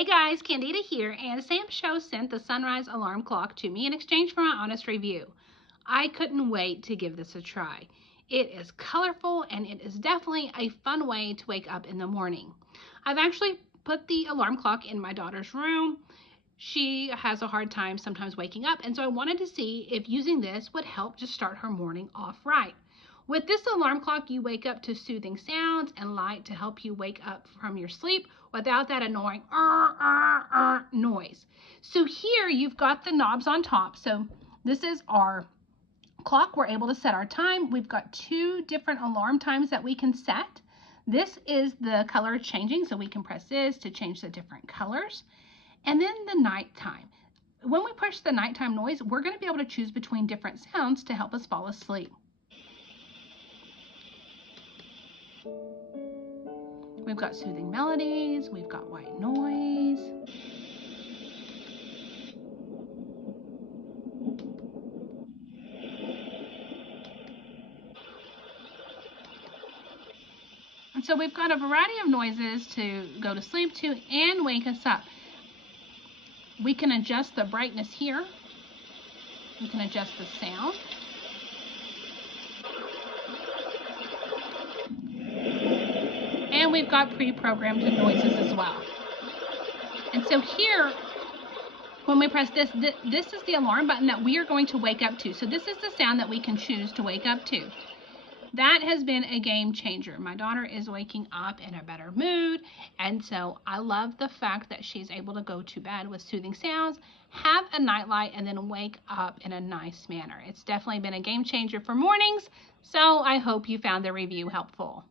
Hey guys, Candida here, and Sam Show sent the sunrise alarm clock to me in exchange for my honest review. I couldn't wait to give this a try. It is colorful and it is definitely a fun way to wake up in the morning. I've actually put the alarm clock in my daughter's room. She has a hard time sometimes waking up, and so I wanted to see if using this would help just start her morning off right. With this alarm clock, you wake up to soothing sounds and light to help you wake up from your sleep without that annoying noise. So here you've got the knobs on top. So this is our clock. We're able to set our time. We've got two different alarm times that we can set. This is the color changing, so we can press this to change the different colors. And then the nighttime. When we push the nighttime noise, we're going to be able to choose between different sounds to help us fall asleep. We've got soothing melodies, we've got white noise. And so we've got a variety of noises to go to sleep to and wake us up. We can adjust the brightness here. We can adjust the sound. And we've got pre-programmed noises as well. And so here, when we press this, this is the alarm button that we are going to wake up to. So this is the sound that we can choose to wake up to. That has been a game changer. My daughter is waking up in a better mood, and so I love the fact that she's able to go to bed with soothing sounds, have a nightlight, and then wake up in a nice manner. It's definitely been a game changer for mornings, so I hope you found the review helpful.